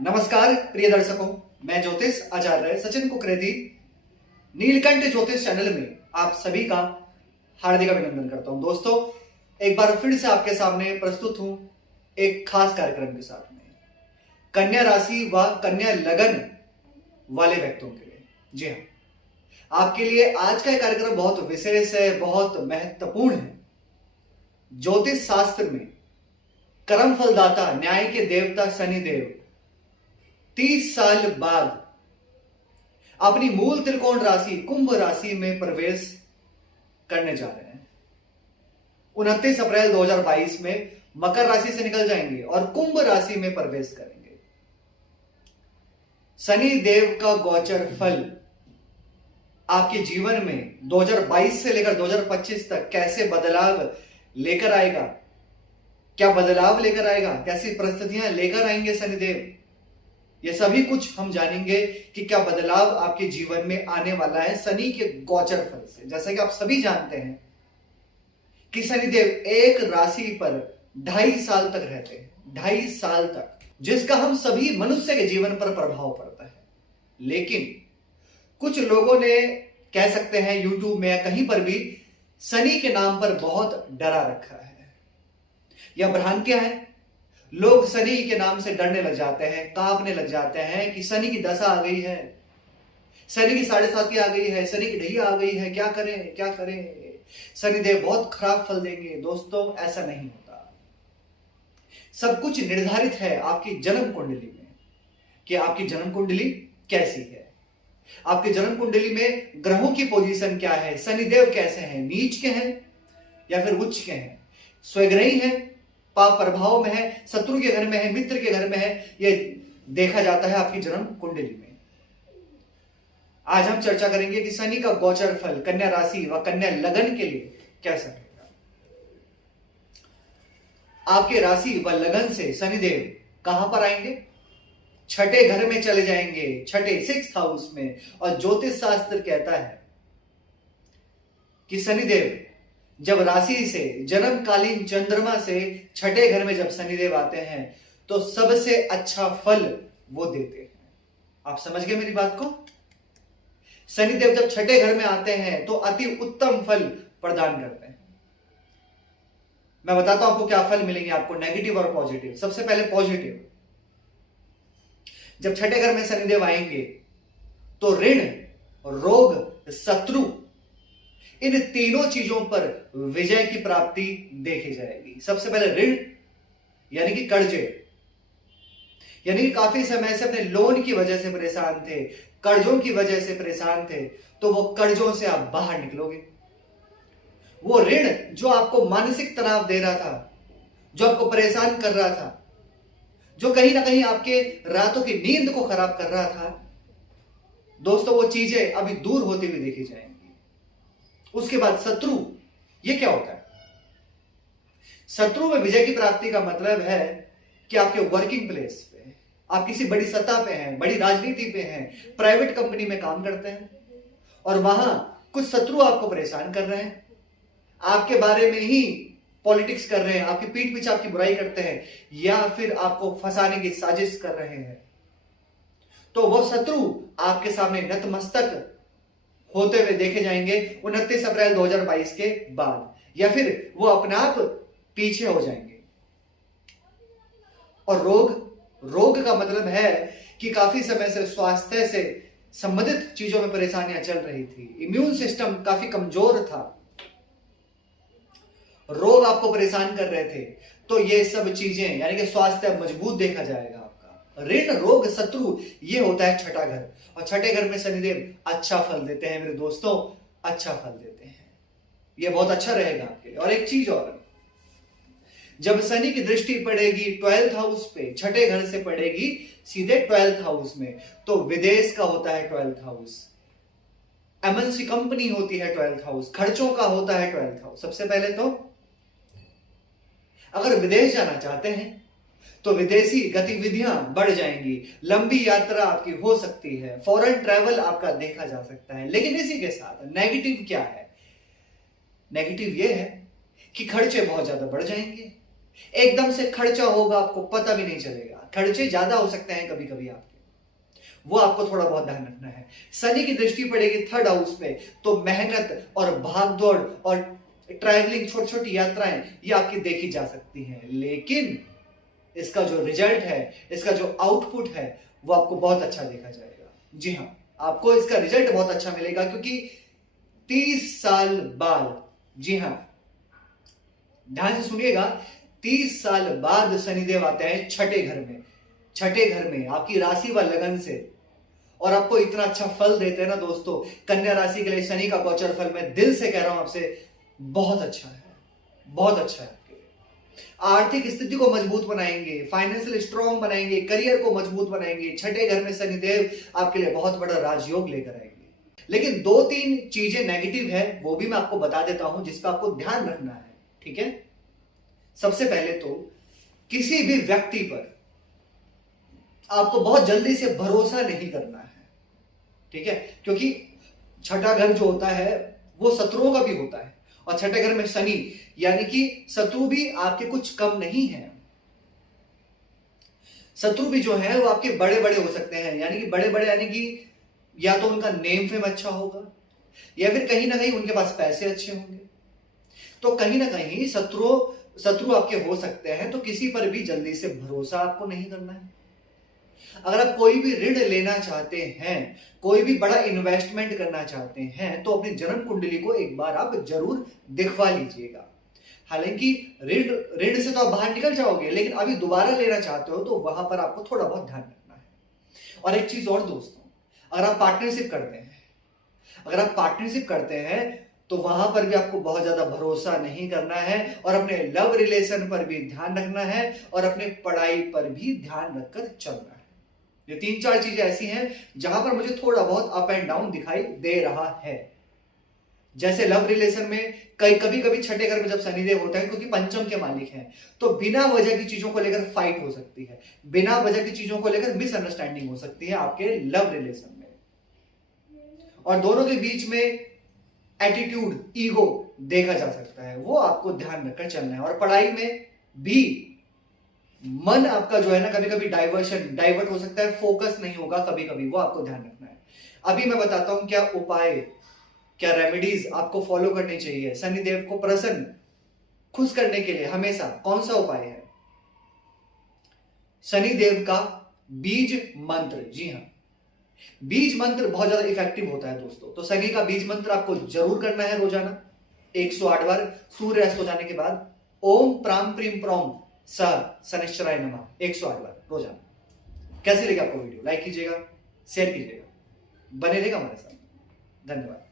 नमस्कार प्रिय दर्शकों, मैं ज्योतिष आचार्य सचिन कुकरेती नीलकंठ ज्योतिष चैनल में आप सभी का हार्दिक अभिनंदन करता हूं। दोस्तों, एक बार फिर से आपके सामने प्रस्तुत हूं एक खास कार्यक्रम के साथ में कन्या राशि व कन्या लगन वाले व्यक्तियों के लिए। जी हाँ, आपके लिए आज का कार्यक्रम बहुत विशेष है, बहुत महत्वपूर्ण है। ज्योतिष शास्त्र में कर्म फलदाता न्याय के देवता शनिदेव 30 साल बाद अपनी मूल त्रिकोण राशि कुंभ राशि में प्रवेश करने जा रहे हैं। 29 अप्रैल 2022 में मकर राशि से निकल जाएंगे और कुंभ राशि में प्रवेश करेंगे। शनि देव का गोचर फल आपके जीवन में 2022 से लेकर 2025 तक कैसे बदलाव लेकर आएगा, क्या बदलाव लेकर आएगा, कैसी परिस्थितियां लेकर आएंगे शनिदेव, ये सभी कुछ हम जानेंगे कि क्या बदलाव आपके जीवन में आने वाला है शनि के गोचर फल से। जैसा कि आप सभी जानते हैं कि शनिदेव एक राशि पर 2.5 साल तक रहते हैं, 2.5 साल तक, जिसका हम सभी मनुष्य के जीवन पर प्रभाव पड़ता है। लेकिन कुछ लोगों ने, कह सकते हैं यूट्यूब में या कहीं पर भी, शनि के नाम पर बहुत डरा रखा है। यह भ्रांतियां है। लोग शनि के नाम से डरने लग जाते हैं, कांपने लग जाते हैं कि शनि की दशा आ गई है, शनि की 7.5 आ गई है, शनि की ढैया आ गई है, क्या करें क्या करें, शनिदेव बहुत खराब फल देंगे। दोस्तों, ऐसा नहीं होता। सब कुछ निर्धारित है आपकी जन्म कुंडली में कि आपकी जन्म कुंडली कैसी है, आपकी जन्म कुंडली में ग्रहों की पोजीशन क्या है, शनिदेव कैसे हैं, नीच के हैं या फिर उच्च के हैं, स्वग्रही हैं, पाप प्रभाव में है, शत्रु के घर में है, मित्र के घर में है, यह देखा जाता है आपकी जन्म कुंडली में। आज हम चर्चा करेंगे कि शनि का गोचर फल कन्या राशि व कन्या लगन के लिए कैसा रहेगा। आपके राशि व लगन से शनिदेव कहां पर आएंगे? छठे घर में चले जाएंगे, छठे 6th हाउस में। और ज्योतिष शास्त्र कहता है कि शनिदेव जब राशि से, जन्मकालीन चंद्रमा से छठे घर में जब शनिदेव आते हैं तो सबसे अच्छा फल वो देते हैं। आप समझ गए मेरी बात को? शनिदेव जब छठे घर में आते हैं तो अति उत्तम फल प्रदान करते हैं। मैं बताता हूं आपको क्या फल मिलेंगे आपको, नेगेटिव और पॉजिटिव। सबसे पहले पॉजिटिव, जब छठे घर में शनिदेव आएंगे तो ऋण, रोग, शत्रु, इन तीनों चीजों पर विजय की प्राप्ति देखी जाएगी। सबसे पहले ऋण यानी कि कर्जे, यानी कि काफी समय से अपने लोन की वजह से परेशान थे, कर्जों की वजह से परेशान थे, तो वो कर्जों से आप बाहर निकलोगे। वो ऋण जो आपको मानसिक तनाव दे रहा था, जो आपको परेशान कर रहा था, जो कहीं ना कहीं आपके रातों की नींद को खराब कर रहा था, दोस्तों वो चीजें अभी दूर होती हुई देखी जाएंगी। उसके बाद शत्रु, ये क्या होता है? शत्रु में विजय की प्राप्ति का मतलब है कि आपके वर्किंग प्लेस पे आप किसी बड़ी सतह पे हैं, बड़ी राजनीति पे हैं, प्राइवेट कंपनी में काम करते हैं और वहां कुछ शत्रु आपको परेशान कर रहे हैं, आपके बारे में ही पॉलिटिक्स कर रहे हैं, आपकी पीठ पीछे आपकी बुराई करते हैं या फिर आपको फंसाने की साजिश कर रहे हैं, तो वो शत्रु आपके सामने नतमस्तक होते हुए देखे जाएंगे 29 अप्रैल 2022 के बाद, या फिर वो अपने आप पीछे हो जाएंगे। और रोग का मतलब है कि काफी समय से स्वास्थ्य से संबंधित चीजों में परेशानियां चल रही थी, इम्यून सिस्टम काफी कमजोर था, रोग आपको परेशान कर रहे थे, तो ये सब चीजें यानी कि स्वास्थ्य मजबूत देखा जाएगा। ऋण, रोग, शत्रु, ये होता है छठा घर। और छठे घर में शनिदेव अच्छा फल देते हैं मेरे दोस्तों, अच्छा फल देते हैं, ये बहुत अच्छा रहेगा आपके लिए। और एक चीज और, जब शनि की दृष्टि पड़ेगी 12th हाउस पे, छठे घर से पड़ेगी सीधे 12th हाउस में, तो विदेश का होता है 12th हाउस, एमएनसी कंपनी होती है 12th हाउस, खर्चों का होता है 12th हाउस। सबसे पहले तो अगर विदेश जाना चाहते हैं तो विदेशी गतिविधियां बढ़ जाएंगी, लंबी यात्रा आपकी हो सकती है, फॉरेन ट्रैवल आपका देखा जा सकता है। लेकिन इसी के साथ नेगेटिव क्या है? नेगेटिव यह है कि खर्चे बहुत ज्यादा बढ़ जाएंगे, एकदम से खर्चा होगा, आपको पता भी नहीं चलेगा। खर्चे ज्यादा हो सकते हैं कभी कभी आपके, वो आपको थोड़ा बहुत ध्यान रखना है। शनि की दृष्टि पड़ेगी थर्ड हाउस पे, तो मेहनत और भागदौड़ और ट्रैवलिंग, छोटी छोटी यात्राएं ये आपकी देखी जा सकती हैं, लेकिन इसका जो रिजल्ट है, इसका जो आउटपुट है, वो आपको बहुत अच्छा देखा जाएगा। जी हाँ, आपको इसका रिजल्ट बहुत अच्छा मिलेगा, क्योंकि 30 साल बाद, जी हाँ ध्यान से सुनिएगा, 30 साल बाद शनिदेव आते हैं छठे घर में, छठे घर में आपकी राशि व लगन से, और आपको इतना अच्छा फल देते हैं ना दोस्तों। कन्या राशि के लिए शनि का गोचर फल मैं दिल से कह रहा हूं आपसे, बहुत अच्छा है, बहुत अच्छा है। आपके लिए आर्थिक स्थिति को मजबूत बनाएंगे, फाइनेंशियल स्ट्रांग बनाएंगे, करियर को मजबूत बनाएंगे। छठे घर में शनिदेव आपके लिए बहुत बड़ा राजयोग लेकर आएंगे। लेकिन 2-3 चीजें नेगेटिव है, वो भी मैं आपको बता देता हूं, जिसका आपको ध्यान रखना है, ठीक है। सबसे पहले तो किसी भी व्यक्ति पर आपको बहुत जल्दी से भरोसा नहीं करना है, ठीक है, क्योंकि छठा घर जो होता है वो शत्रुओं का भी होता है, और छठे घर में शनि, यानी कि शत्रु भी आपके कुछ कम नहीं है। शत्रु भी जो है वो आपके बड़े बड़े हो सकते हैं, यानी कि बड़े बड़े, यानी कि या तो उनका नेम फेम अच्छा होगा, या फिर कहीं ना कहीं उनके पास पैसे अच्छे होंगे। तो कहीं ना कहीं शत्रु आपके हो सकते हैं, तो किसी पर भी जल्दी से भरोसा आपको नहीं करना है। अगर आप कोई भी ऋण लेना चाहते हैं, कोई भी बड़ा इन्वेस्टमेंट करना चाहते हैं, तो अपनी जन्म कुंडली को एक बार आप जरूर दिखवा लीजिएगा। हालांकि ऋण से तो आप बाहर निकल जाओगे, लेकिन अभी दोबारा लेना चाहते हो तो वहां पर आपको थोड़ा बहुत ध्यान रखना है। और एक चीज और दोस्तों, अगर आप पार्टनरशिप करते हैं, तो वहां पर भी आपको बहुत ज्यादा भरोसा नहीं करना है, और अपने लव रिलेशन पर भी ध्यान रखना है, और अपने पढ़ाई पर भी ध्यान रखकर चलना है। ये 3-4 चीजें ऐसी हैं जहां पर मुझे थोड़ा बहुत अप एंड डाउन दिखाई दे रहा है। जैसे लव रिलेशन में कभी कभी छठे घर में जब शनिदेव होता है, क्योंकि पंचम के मालिक हैं, तो बिना वजह की चीजों को लेकर फाइट हो सकती है, बिना वजह की चीजों को लेकर मिसअंडरस्टैंडिंग हो सकती है आपके लव रिलेशन में, और दोनों के बीच में एटीट्यूड, ईगो देखा जा सकता है। वो आपको ध्यान रखकर चलना है। और पढ़ाई में भी मन आपका जो है ना, कभी कभी डाइवर्ट हो सकता है, फोकस नहीं होगा कभी कभी, वो आपको ध्यान रखना है। अभी मैं बताता हूं क्या उपाय, क्या रेमेडीज आपको फॉलो करनी चाहिए शनिदेव को प्रसन्न, खुश करने के लिए हमेशा। कौन सा उपाय है? शनिदेव का बीज मंत्र। जी हाँ, बीज मंत्र बहुत ज्यादा इफेक्टिव होता है दोस्तों। तो शनि का बीज मंत्र आपको जरूर करना है रोजाना 108 बार, सूर्य अस्त हो जाने के बाद। ओम प्राम प्रीम प्रौम स शनिश्चराय नमः 108 बार रोजाना। कैसे लगे आपको वीडियो? लाइक कीजिएगा, शेयर कीजिएगा, बने रहेगा हमारे साथ। धन्यवाद।